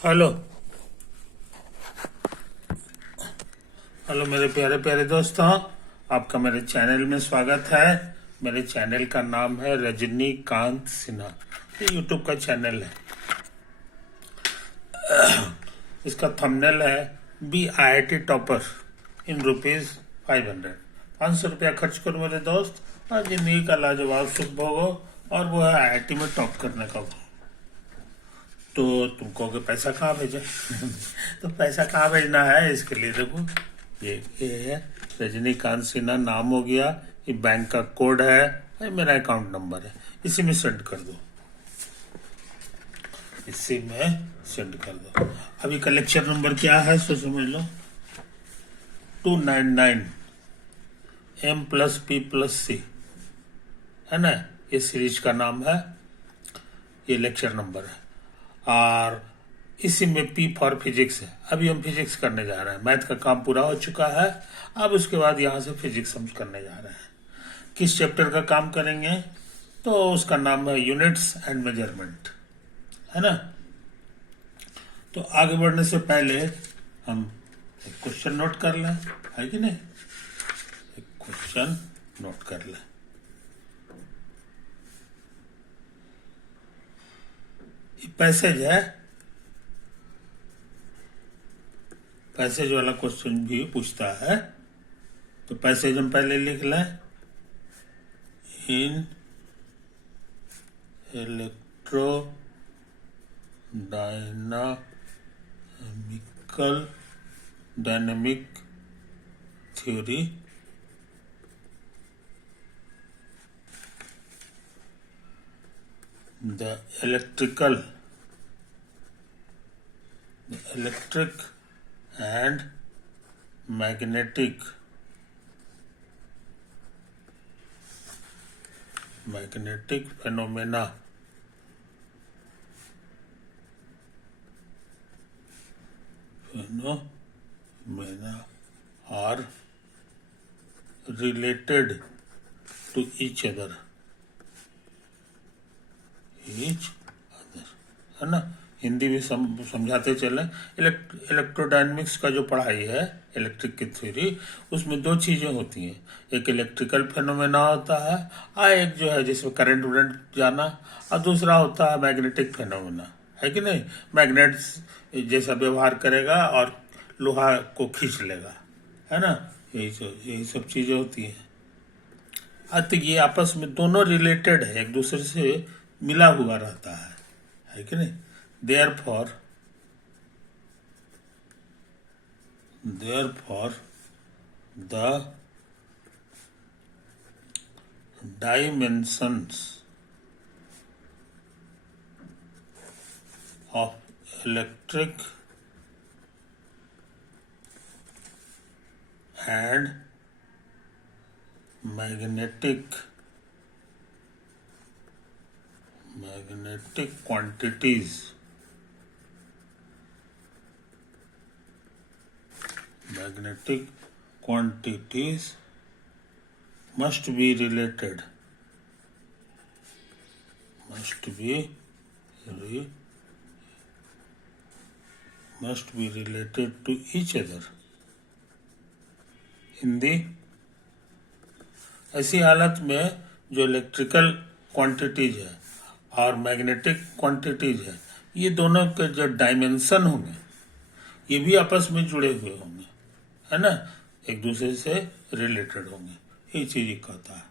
Hello. Hello मेरे प्यारे प्यारे दोस्तों, आपका मेरे चैनल में स्वागत है। मेरे चैनल का नाम है रजनीकांत सिन्हा। ये यूट्यूब का चैनल है। इसका थंबनेल है BIT टॉपर इन ₹500। 500 रुपया खर्च करो मेरे दोस्त, और जिंदगी का लाजवाब सुख भोगो। और वो है IIT में टॉप करने का। तो तुम कहोगे पैसा कहाँ भेजे? तो पैसा कहाँ भेजना है इसके लिए देखो, ये है रजनीकांत सिन्हा नाम हो गया, ये बैंक का कोड है, ये मेरा अकाउंट नंबर है। इसी में सेंड कर दो, इसी में सेंड कर दो। अभी का लेक्चर नंबर क्या है सो समझ लो, 299 M+P+C है ना। ये सीरीज का नाम है, ये लेक्चर नंबर है। और इसी में P फॉर फिजिक्स है। अभी हम फिजिक्स करने जा रहे हैं, मैथ का काम पूरा हो चुका है। अब उसके बाद यहाँ से फिजिक्स हम करने जा रहे हैं। किस चैप्टर का काम करेंगे? तो उसका नाम है यूनिट्स एंड मेजरमेंट, है ना। तो आगे बढ़ने से पहले हम एक क्वेश्चन नोट कर लें, है कि नहीं। एक क्वेश्चन नोट कर लें। पैसेज है, पैसेज वाला क्वेश्चन भी पूछता है। तो पैसेज हम पहले लिख लें, in dynamic theory the electric and magnetic phenomena are related to each other, है ना। हिंदी भी समझाते चले। इलेक्ट्रोडायनेमिक्स का जो पढ़ाई है, इलेक्ट्रिक की थ्योरी, उसमें दो चीजें होती हैं। एक इलेक्ट्रिकल फेनोमेना होता है, और एक जो है जिसमें करंट वरेंट जाना, और दूसरा होता है मैग्नेटिक फेनोमेना, है कि नहीं। मैग्नेट जैसा व्यवहार करेगा और लोहा को खींच लेगा, है ना। यही सब चीजें होती हैं। तो ये आपस में दोनों रिलेटेड है, एक दूसरे से मिला हुआ रहता है कि नहीं। therefore the dimensions of electric and magnetic quantities must be related to each other। Hindi, ऐसी हालत में जो इलेक्ट्रिकल क्वांटिटीज है और मैग्नेटिक क्वांटिटीज है, ये दोनों के जो डायमेंशन होंगे ये भी आपस में जुड़े हुए होंगे, है ना, एक दूसरे से रिलेटेड होंगे। ये चीज कहता है।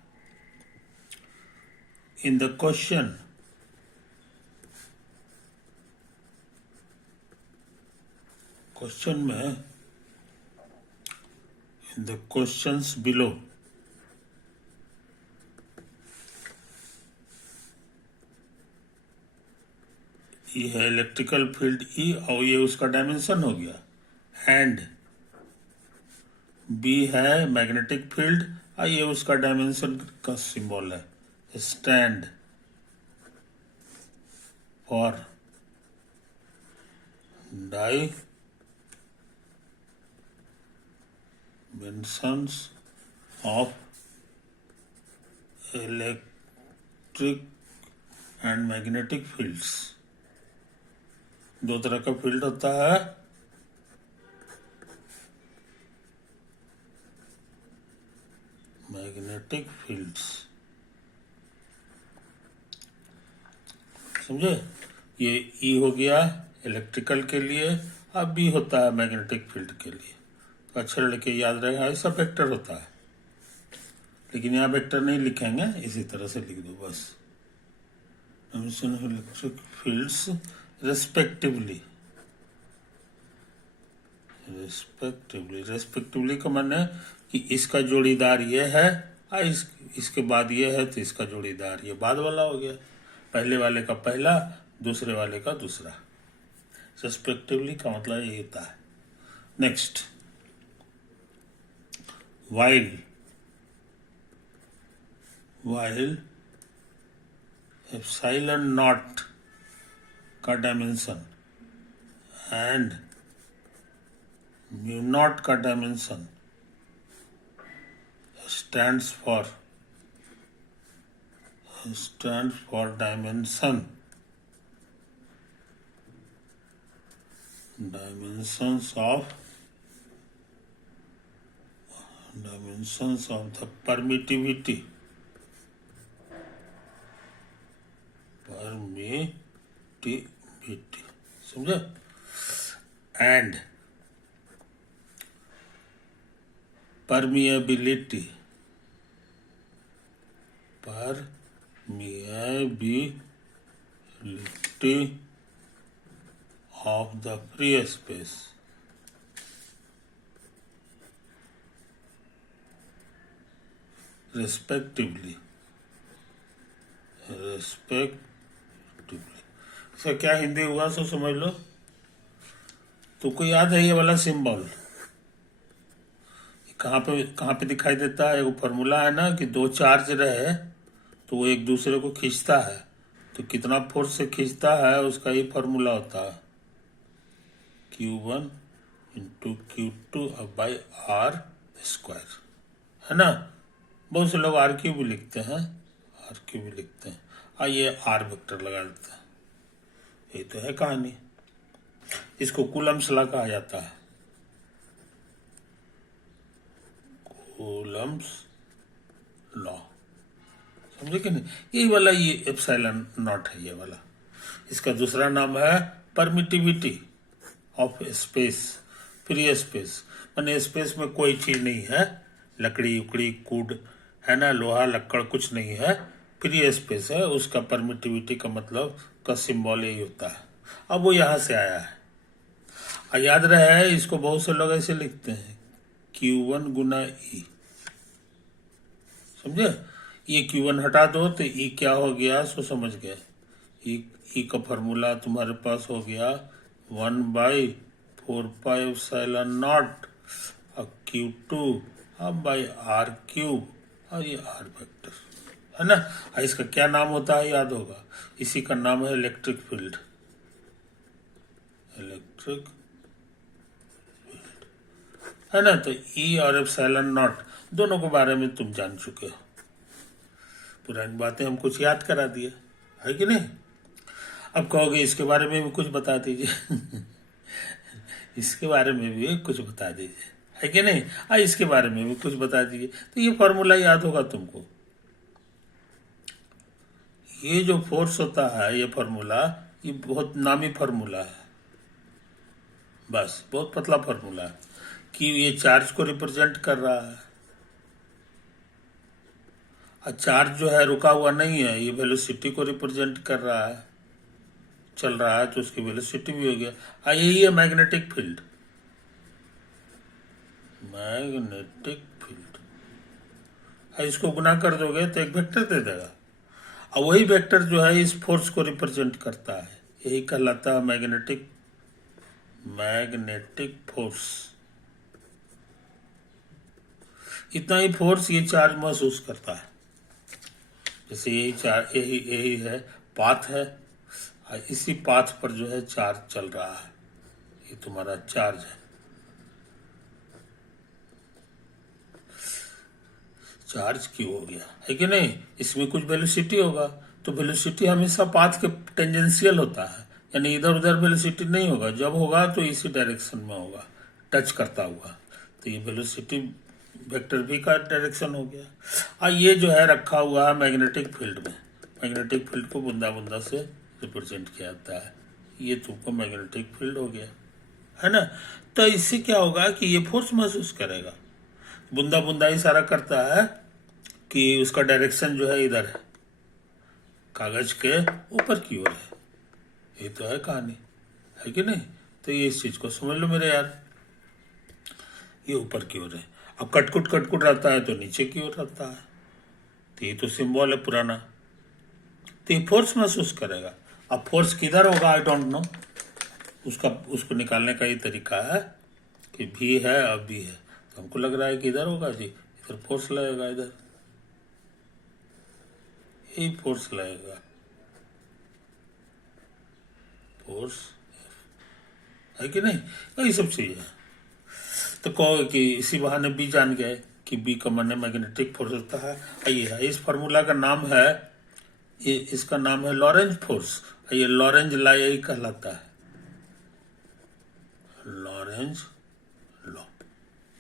इन द क्वेश्चन में, इन द क्वेश्चंस बिलो, ये है इलेक्ट्रिकल फील्ड E, और ये उसका डायमेंशन हो गया। एंड B है मैग्नेटिक फील्ड, और ये उसका डायमेंशन का सिंबल है। Stand for dimensions of electric and magnetic fields. दो तरह का फील्ड होता है, मैग्नेटिक फील्ड्स, समझे। ये ई हो गया इलेक्ट्रिकल के लिए, अब बी होता है मैग्नेटिक फील्ड के लिए। तो अक्षर लेके याद रहेगा, ऐसा वेक्टर होता है, लेकिन यहाँ वेक्टर नहीं लिखेंगे, इसी तरह से लिख दो बस। इलेक्ट्रिक फील्ड्स रेस्पेक्टिवली, रेस्पेक्टिवली का माने कि इसका जोड़ीदार ये है और इसके बाद ये है, तो इसका जोड़ीदार ये बाद वाला हो गया, पहले वाले का पहला, दूसरे वाले का दूसरा। रेस्पेक्टिवली का मतलब ये होता है। Next, while, while epsilon not का डायमेंशन एंड म्यू नॉट का dimension stands for dimension, dimensions of the permittivity, समझे, and permeability of the free space, respectively। इसका क्या हिंदी हुआ सो समझ लो। तुमको याद है ये वाला सिंबल कहाँ पे दिखाई देता है? वो फॉर्मूला है ना कि दो चार्ज रहे तो वो एक दूसरे को खींचता है, तो कितना फोर्स से खींचता है उसका ये फॉर्मूला होता है, Q1 into Q2 by R square, है ना। बहुत से लोग RQ भी लिखते हैं, RQ भी लिखते हैं, ये R वेक्टर लगा देते हैं। ये तो है कहानी। इसको कूलम्स लॉ कहा जाता है, कूलम्स लॉ, समझे कि नहीं। यही वाला ये एप्सिलॉन नॉट है ये वाला। इसका दूसरा नाम है permittivity of space, free space, माने स्पेस में कोई चीज नहीं है, लकड़ी उकड़ी कूड है ना, लोहा लक्कड़ कुछ नहीं है, फ्री स्पेस है, उसका परमिटिविटी का मतलब का सिंबल यही होता है। अब वो यहाँ से आया है, याद रहे इसको बहुत से लोग ऐसे लिखते हैं Q1 गुना E, समझे। ये Q1 हटा दो तो E क्या हो गया सो समझ गए। E का फॉर्मूला तुम्हारे पास हो गया 1/4πε0 और Q2 बाई R क्यूब, और ये R वेक्टर है ना। इसका क्या नाम होता है याद होगा, इसी का नाम है इलेक्ट्रिक फील्ड, इलेक्ट्रिक है ना। तो E और एप्सिलॉन नॉट दोनों के बारे में तुम जान चुके हो, पुरानी बातें हम कुछ याद करा दिए, है कि नहीं। अब कहोगे इसके बारे में भी कुछ बता दीजिए इसके बारे में भी कुछ बता दीजिए, है कि नहीं। इसके बारे में भी कुछ बता दीजिए। तो ये फॉर्मूला याद होगा तुमको, ये जो फोर्स होता है ये फॉर्मूला, ये बहुत नामी फॉर्मूला है, बस बहुत पतला फॉर्मूला है कि ये चार्ज को रिप्रेजेंट कर रहा है, और चार्ज जो है रुका हुआ नहीं है, ये वेलोसिटी को रिप्रेजेंट कर रहा है, चल रहा है तो उसकी वेलोसिटी भी हो गया। यही है मैग्नेटिक फील्ड, मैग्नेटिक फील्ड। इसको गुना कर दोगे तो एक वेक्टर दे देगा, और वही वेक्टर जो है इस फोर्स को रिप्रेजेंट करता है, यही कहलाता है मैग्नेटिक फोर्स। इतना ही फोर्स ये चार्ज महसूस करता है, जैसे यही है पाथ है, और इसी पाथ पर जो है चार्ज चल रहा है, ये तुम्हारा चार्ज है। चार्ज क्यों हो गया, है कि नहीं। इसमें कुछ वेलोसिटी होगा, तो वेलोसिटी हमेशा पाथ के टेंजेंशियल होता है, यानी इधर उधर वेलोसिटी नहीं होगा, जब होगा तो इसी डायरेक्शन में होगा, टच करता हुआ। तो ये वेलोसिटी वेक्टर भी का डायरेक्शन हो गया। और ये जो है रखा हुआ है मैग्नेटिक फील्ड में, मैग्नेटिक फील्ड को बूंदा बूंदा से रिप्रेजेंट किया जाता है। ये तुमको मैग्नेटिक फील्ड हो गया, है ना। तो इससे क्या होगा कि ये फोर्स महसूस करेगा, बूंदा बूंदा इशारा करता है कि उसका डायरेक्शन जो है इधर है, कागज के ऊपर की ओर है। ये तो है कहानी, है कि नहीं। तो ये इस चीज को समझ लो मेरे यार, ये ऊपर की ओर है। अब कटकुट रहता है तो नीचे की ओर रहता है। तो ये तो सिंबल है पुराना। तो ये फोर्स महसूस करेगा। अब फोर्स किधर होगा आई डोंट नो, उसको निकालने का ये तरीका है कि भी है अब भी है। तो हमको लग रहा है कि इधर होगा जी, इधर फोर्स लगेगा, इधर यही फोर्स लगेगा, फोर्स, है कि नहीं। यही सब चीज है। तो कहो कि इसी बहाने बी जान गए कि बी का माने मैग्नेटिक फोर्स होता है। ये है, इस फार्मूला का नाम है, ये इसका नाम है लॉरेंज फोर्स। ये लॉरेंज लॉ यही कहलाता है, लॉरेंज लॉ।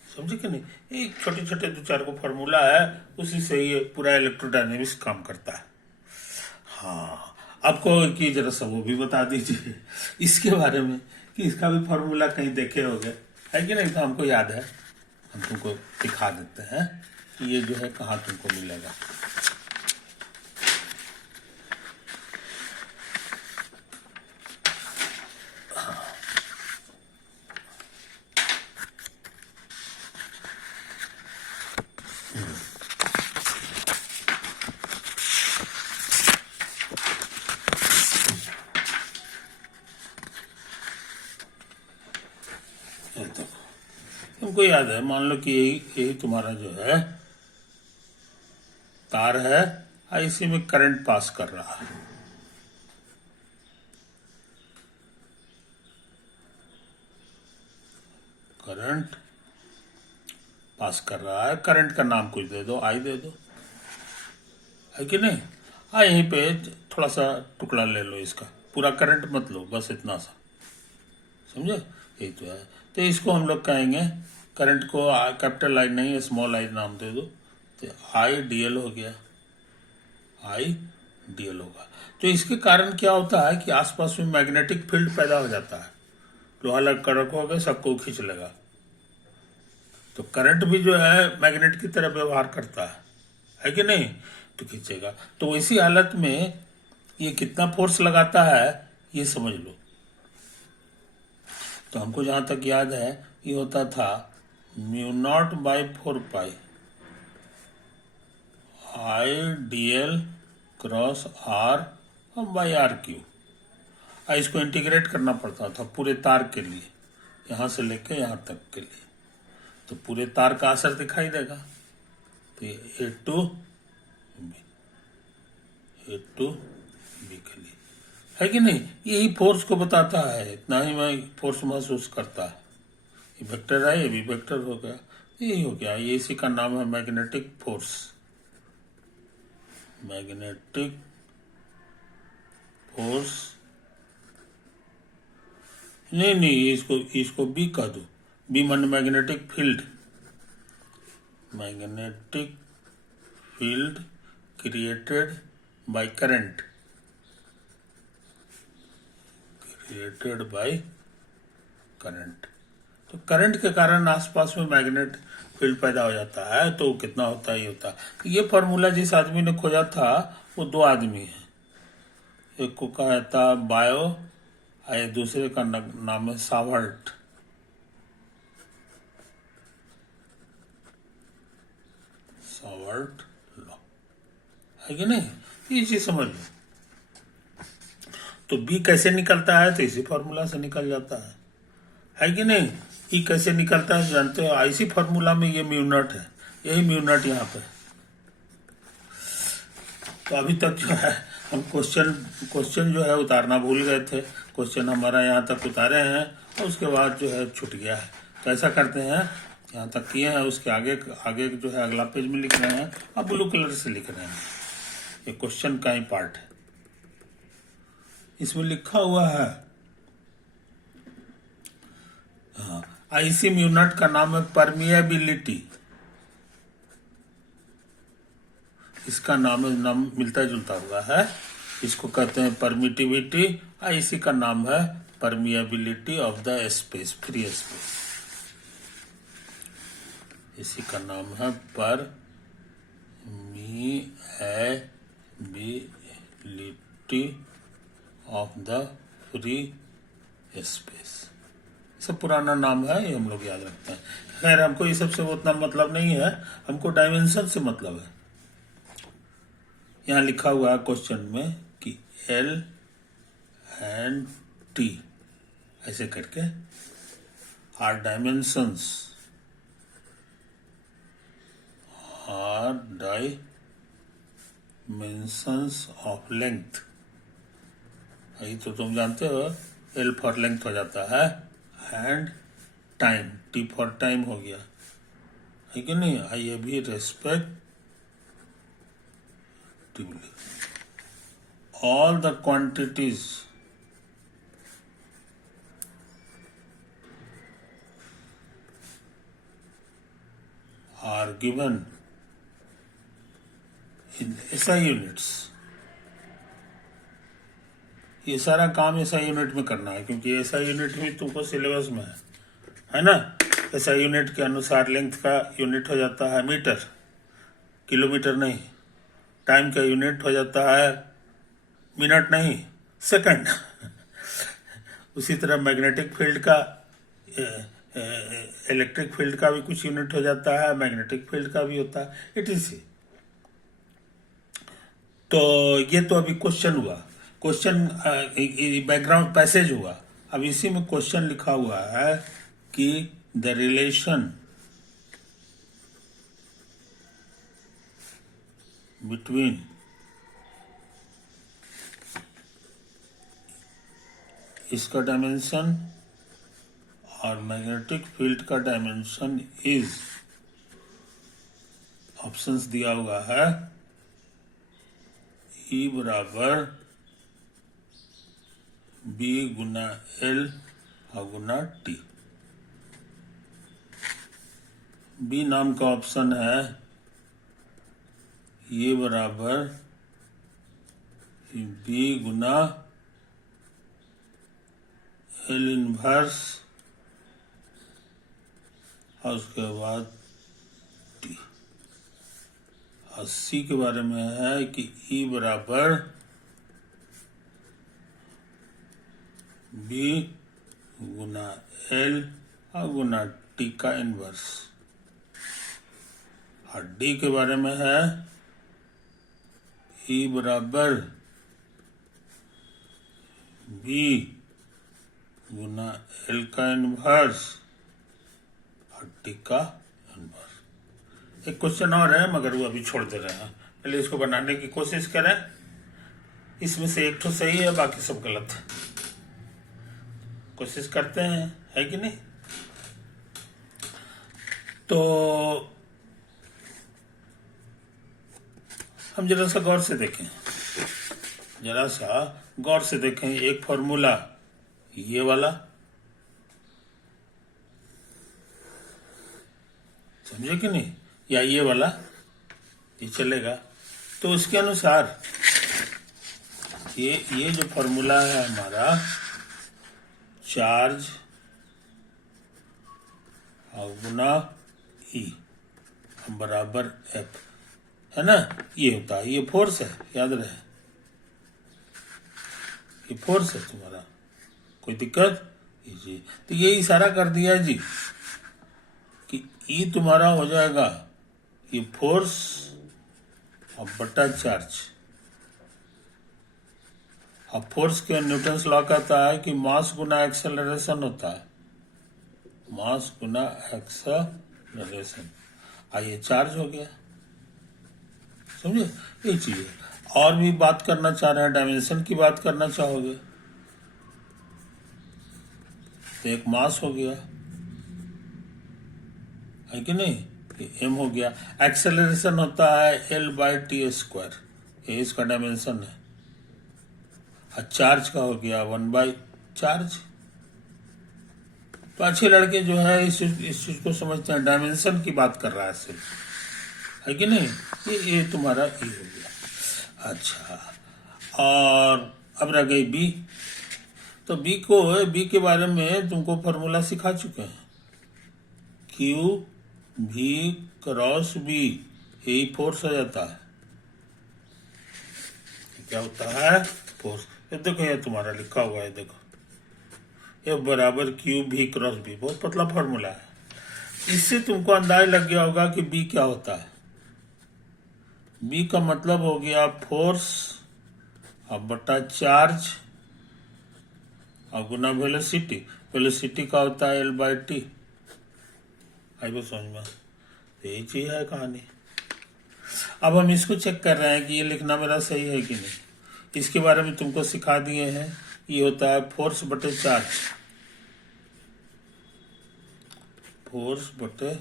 समझे कि नहीं। एक छोटे छोटे दो चार को फार्मूला है, उसी से ये पूरा इलेक्ट्रोडायनेमिक्स काम करता है। हाँ, आपको कि जरा सा वो भी बता दीजिए इसके बारे में कि इसका भी फार्मूला कहीं देखे होंगे, है कि नहीं। तो हमको याद है, हम तुमको दिखा देते हैं कि ये जो है कहाँ तुमको मिलेगा। ये देखो, तुमको याद है, मान लो कि यही तुम्हारा जो है तार है और इसी में करंट पास कर रहा है। करंट पास कर रहा है, करंट का नाम कुछ दे दो, आई दे दो, है कि नहीं। हाँ, यहीं पे थोड़ा सा टुकड़ा ले लो इसका, पूरा करंट मत लो, बस इतना सा, समझे। यही तो है। तो इसको हम लोग कहेंगे, करंट को कैपिटल आई नहीं स्मॉल आई नाम दे दो, तो आई डी एल हो गया, आई डी एल होगा। तो इसके कारण क्या होता है कि आसपास में मैग्नेटिक फील्ड पैदा हो जाता है, लोहा लग कड़क हो गया, सबको खींच लेगा। तो करंट भी जो है मैग्नेट की तरह व्यवहार करता है कि नहीं, तो खींचेगा। तो इसी हालत में ये कितना फोर्स लगाता है ये समझ लो। तो हमको जहां तक याद है ये होता था mu nought by 4 pi I d l cross r by r cube. इसको इंटीग्रेट करना पड़ता था पूरे तार के लिए, यहां से लेके यहां तक के लिए। तो पूरे तार का असर दिखाई देगा। तो ये ए टू बी के लिए, है कि नहीं। यही फोर्स को बताता है, इतना ही मैं फोर्स महसूस करता है। ये वेक्टर है, ये भी वेक्टर हो गया, यही हो गया। ये इसी का नाम है मैग्नेटिक फोर्स, मैग्नेटिक फोर्स। नहीं, इसको बी कह दो, बी मान magnetic field, magnetic field created by current, created by current. तो करंट के कारण आसपास में मैग्नेट फील्ड पैदा हो जाता है। तो कितना होता है, ये होता है। तो ये फॉर्मूला जिस आदमी ने खोजा था वो दो आदमी है, एक को कहा था बायो और दूसरे का नाम है सावर्ट। सावर्ट लॉ, है कि नहीं। ये चीज समझ लो। तो बी कैसे निकलता है, तो इसी फॉर्मूला से निकल जाता है कि नहीं। ई कैसे निकलता है जानते हो, इसी फॉर्मूला में ये म्यू नॉट है, यही म्यू नॉट यहाँ पे। तो अभी तक जो है हम क्वेश्चन जो है उतारना भूल गए थे। क्वेश्चन हमारा यहाँ तक उतारे हैं और उसके बाद जो है छूट गया है। तो ऐसा करते हैं, यहाँ तक किए हैं, उसके आगे जो है अगला पेज में लिख रहे हैं, अब ब्लू कलर से लिख रहे हैं। ये क्वेश्चन का ही पार्ट है, इसमें लिखा हुआ है, हाँ, आईसी यूनिट का नाम है परमिएबिलिटी। इसका नाम मिलता जुलता हुआ है, इसको कहते हैं परमिटिविटी, और इसी का नाम है permeability of the space, free space. इसी का नाम है permeability of the free space. सब पुराना नाम है, ये हम लोग याद रखते हैं। खैर हमको ये सबसे उतना मतलब नहीं है, हमको डायमेंशन से मतलब है। यहाँ लिखा हुआ है क्वेश्चन में कि L एंड T ऐसे करके आर डायमेंशंस ऑफ लेंथ। ये तो तुम जानते हो, L फॉर लेंथ हो जाता है, and time, T for time हो गया, है कि नहीं। आइए भी respect all the quantities are given in SI units। ये सारा काम SI यूनिट में करना है, क्योंकि SI यूनिट भी तुमको सिलेबस में है ना। SI यूनिट के अनुसार लेंथ का यूनिट हो जाता है मीटर, किलोमीटर नहीं। टाइम का यूनिट हो जाता है मिनट नहीं, सेकंड। उसी तरह मैग्नेटिक फील्ड का, इलेक्ट्रिक फील्ड का भी कुछ यूनिट हो जाता है, मैग्नेटिक फील्ड का भी होता है, इटीसी। तो ये तो अभी क्वेश्चन हुआ, क्वेश्चन बैकग्राउंड पैसेज हुआ। अब इसी में क्वेश्चन लिखा हुआ है कि द रिलेशन बिटवीन इसका डायमेंशन और मैग्नेटिक फील्ड का डायमेंशन इज, ऑप्शंस दिया हुआ है, E बराबर B गुना L गुना T। B नाम का ऑप्शन है ये बराबर B गुना L इनवर्स और उसके बाद T। और C के बारे में है कि E बराबर B गुना L और गुना T का इनवर्स। और D के बारे में है E बराबर B गुना L का इनवर्स और T का इनवर्स। एक क्वेश्चन और है मगर वो अभी छोड़ दे रहे हैं, पहले इसको बनाने की कोशिश करें। इसमें से एक तो सही है, बाकी सब गलत है। कोशिश करते हैं, है कि नहीं। तो हम जरा सा गौर से देखें, जरा सा गौर से देखें। एक फॉर्मूला ये वाला, समझे कि नहीं, या ये वाला, ये चलेगा। तो उसके अनुसार ये जो फॉर्मूला है हमारा, चार्ज और गुना E बराबर F, है ना। ये होता है, ये फोर्स है, याद रहे, ये फोर्स है तुम्हारा। कोई दिक्कत जी। तो ये इशारा कर दिया जी कि E तुम्हारा हो जाएगा ये फोर्स और बटा चार्ज। अब फोर्स के न्यूटन्स लॉ कहता है कि मास गुना एक्सेलरेशन होता है, मास गुना एक्सेलरेशन। ये चार्ज हो गया, समझे, ये चीज है। और भी बात करना चाह रहे हैं, डायमेंशन की बात करना चाहोगे तो एक मास हो गया, है कि नहीं, ये m हो गया। एक्सेलरेशन होता है L/T², ये इसका डायमेंशन है। और चार्ज का हो गया 1/चार्ज। तो अच्छे लड़के जो है इस चीज को समझते हैं, डायमेंशन की बात कर रहा है सिर्फ, है कि नहीं। ये तुम्हारा ये हो गया। अच्छा, और अब रह गई बी। तो बी के बारे में तुमको फॉर्मूला सिखा चुके हैं, क्यू भी क्रॉस बी, यही फोर्स हो जाता है। क्या होता है? फोर्स। ये देखो, ये तुम्हारा लिखा हुआ है, देखो, ये बराबर क्यू भी क्रॉस बी, बहुत पतला फॉर्मूला है। इससे तुमको अंदाज लग गया होगा कि बी क्या होता है। बी का मतलब हो गया फोर्स अब बटा चार्ज और गुना वेलोसिटी। वेलोसिटी का होता है L/T। आई वो समझ में, यही चीज है कहानी। अब हम इसको चेक कर रहे हैं कि ये लिखना मेरा सही है कि नहीं। इसके बारे में तुमको सिखा दिए हैं, ये होता है फोर्स बटे चार्ज, फोर्स बटे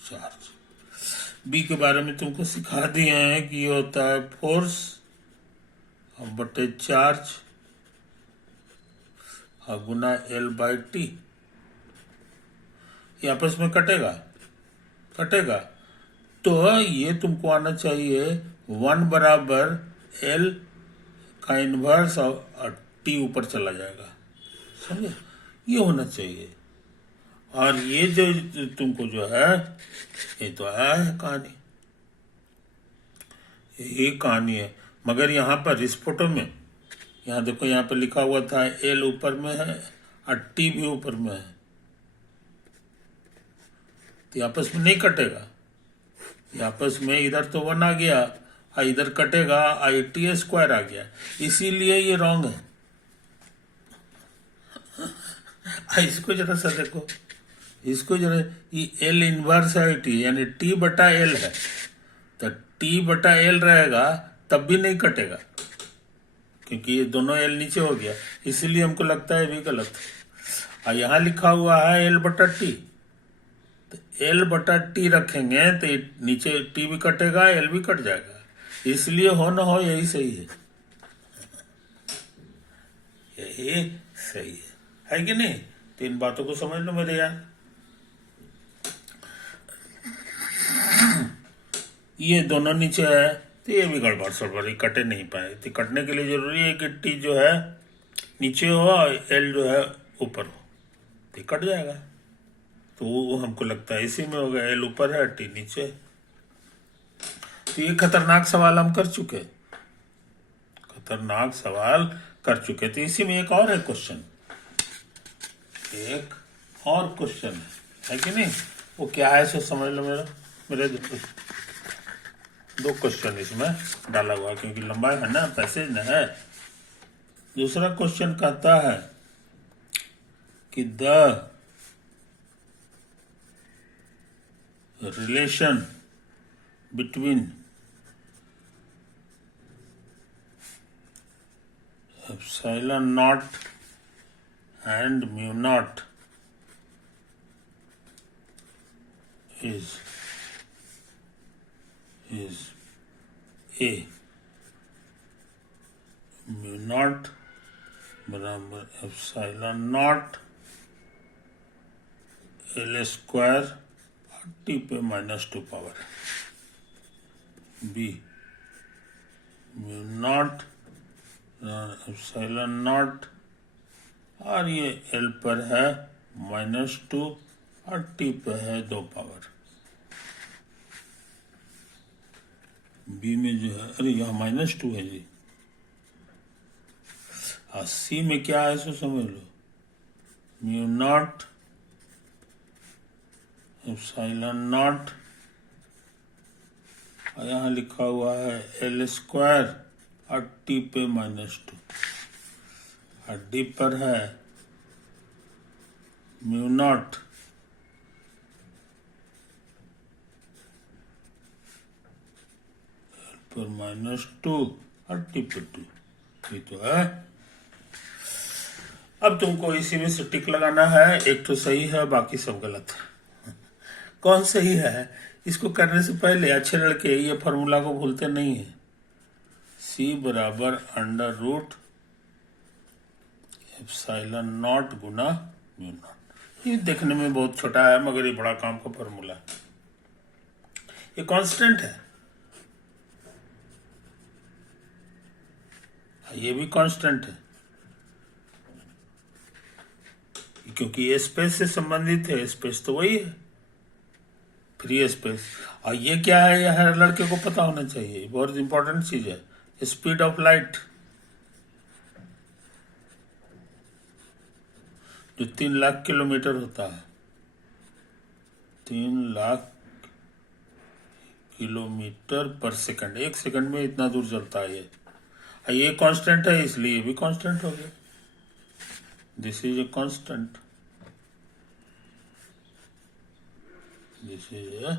चार्ज। बी के बारे में तुमको सिखा दिए हैं कि ये होता है फोर्स बटे चार्ज और गुना L/T। ये आपस में कटेगा, तो ये तुमको आना चाहिए 1 बराबर L का इनवर्स और T ऊपर चला जाएगा, समझे, ये होना चाहिए। और ये जो तुमको जो है, ये तो है कहानी, यही कहानी है। मगर यहाँ पर इस फोटो में, यहाँ देखो, यहाँ पर लिखा हुआ था L ऊपर में है और T भी ऊपर में है, तो आपस में नहीं कटेगा। आपस में इधर तो 1 आ गया और इधर कटेगा और T² आ गया, इसीलिए ये रॉन्ग है। इसको जरा सा देखो, इसको जरा, ये L इनवर्स है T, यानी T बटा L है, तो T बटा L रहेगा तब भी नहीं कटेगा, क्योंकि ये दोनों L नीचे हो गया, इसीलिए हमको लगता है भी गलत। और यहाँ लिखा हुआ है L बटा T, तो L बटा T रखेंगे तो नीचे T भी कटेगा, L भी कट जाएगा, इसलिए हो न हो यही सही है, यही सही है कि नहीं। तो इन बातों को समझ लो मेरे यार। ये दोनों नीचे है तो ये भी गड़बड़ सड़बड़, कटे नहीं पाए। तो कटने के लिए जरूरी है कि T जो है नीचे हो और L जो है ऊपर हो, तो कट जाएगा। तो वो हमको लगता है इसी में होगा, L ऊपर है T नीचे। तो ये खतरनाक सवाल हम कर चुके, खतरनाक सवाल कर चुके। तो इसी में एक और है क्वेश्चन, एक और क्वेश्चन है कि नहीं। वो क्या है सो समझ लो। मेरे दो क्वेश्चन इसमें डाला हुआ, क्योंकि लंबा है ना, पैसेज न है। दूसरा क्वेश्चन कहता है कि the relation between epsilon not and mu naught is A। Mu naught बराबर एप्सिलॉन नॉट L² और T पे -2 power. B mu naught epsilon not और ये L पर है -2 और T पे है 2 पावर। बी में जो है, अरे यहाँ -2 है जी। और सी में क्या है सो समझ लो, म्यू नॉट एप्सिलॉन नॉट और यहाँ लिखा हुआ है L² और T पे -2 और D पर है म्यू नॉट पर -2 और T पर 2। ये तो है। अब तुमको इसी में से टिक लगाना है, एक तो सही है बाकी सब गलत है। कौन सही है, इसको करने से पहले अच्छे लड़के ये फॉर्मूला को भूलते नहीं है। C बराबर अंडर रूट एप्सिलॉन नॉट गुना म्यू नॉट। ये देखने में बहुत छोटा है मगर ये बड़ा काम का फॉर्मूला है। ये कांस्टेंट है, ये भी कांस्टेंट है क्योंकि ये स्पेस से संबंधित है। स्पेस तो वही है, फ्री स्पेस। और ये क्या है, ये हर लड़के को पता होना चाहिए, बहुत इंपॉर्टेंट चीज है। स्पीड ऑफ लाइट जो 3 लाख किलोमीटर होता है, 3 लाख किलोमीटर पर सेकंड, 1 सेकंड में इतना दूर चलता है ये कांस्टेंट है इसलिए भी कांस्टेंट हो गया। This is a constant, this is a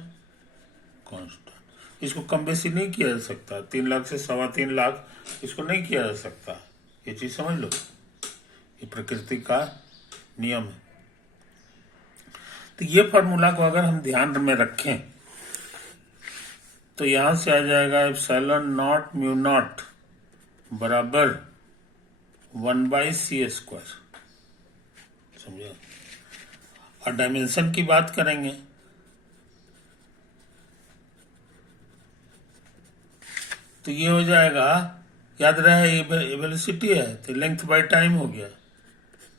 constant. इसको कम बेसी नहीं किया जा सकता, 3 लाख से 3.25 लाख इसको नहीं किया जा सकता। ये चीज समझ लो, ये प्रकृति का नियम है। तो ये फॉर्मूला को अगर हम ध्यान में रखें तो यहां से आ जाएगा एप्सिलॉन नॉट म्यू नॉट बराबर 1/c²। समझे? और डायमेंशन की बात करेंगे तो ये हो जाएगा, याद रहे ये वेलोसिटी है तो लेंथ बाय टाइम हो गया,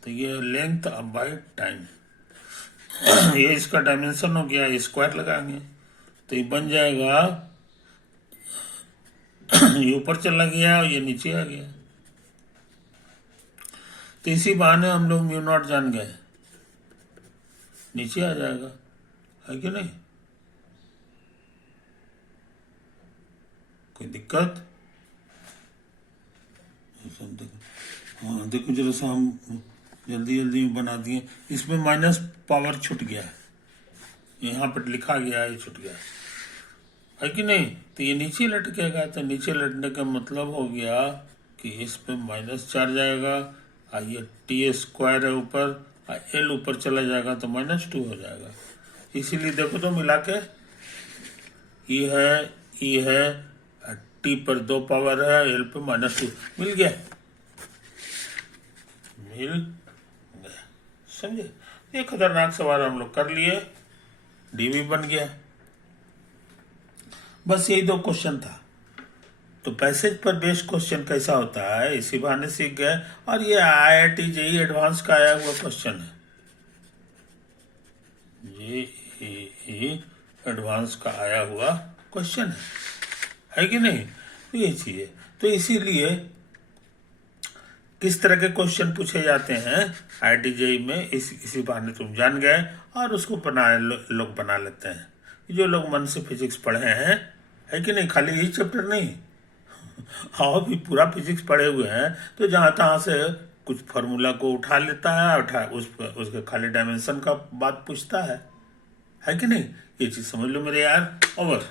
तो ये लेंथ बाय टाइम ये इसका डायमेंशन हो गया। स्क्वायर लगाएंगे तो ये बन जाएगा ये ऊपर चला गया और ये नीचे आ गया। तो इसी बहाने हम लोग म्यू नॉट जान गए, नीचे आ जाएगा, है कि नहीं? कोई दिक्कत? हाँ देखो जरा सा हम जल्दी जल्दी बना दिए, इसमें माइनस पावर छूट गया है, यहाँ पर लिखा गया है छूट गया है कि नहीं? तो ये नीचे लटकेगा, तो नीचे लटने का मतलब हो गया कि इस पे माइनस चार्ज आएगा और ये t² है ऊपर और l ऊपर चला जाएगा तो -2 हो जाएगा। इसीलिए देखो तो मिला के e है t पर 2 पावर है, l पे -2 मिल गया, समझे? ये खतरनाक सवाल हम लोग कर लिए, डी भी बन गया। बस यही 2 क्वेश्चन था। तो पैसेज पर बेस्ड क्वेश्चन कैसा होता है इसी बहाने सीख गए। और ये IIT JEE एडवांस का आया हुआ क्वेश्चन है, JEE एडवांस का आया हुआ क्वेश्चन है कि नहीं? तो ये चीज है। तो इसीलिए किस तरह के क्वेश्चन पूछे जाते हैं IIT JEE में इसी बहाने तुम जान गए और उसको लोग बना लेते हैं, जो लोग मन से फिजिक्स पढ़े हैं, है कि नहीं? खाली यही चैप्टर नहीं, हाँ भी पूरा फिजिक्स पढ़े हुए हैं, तो जहां तहां से कुछ फार्मूला को उठा लेता है, उसके खाली डायमेंशन का बात पूछता है कि नहीं? ये चीज समझ लो मेरे यार। ओवर।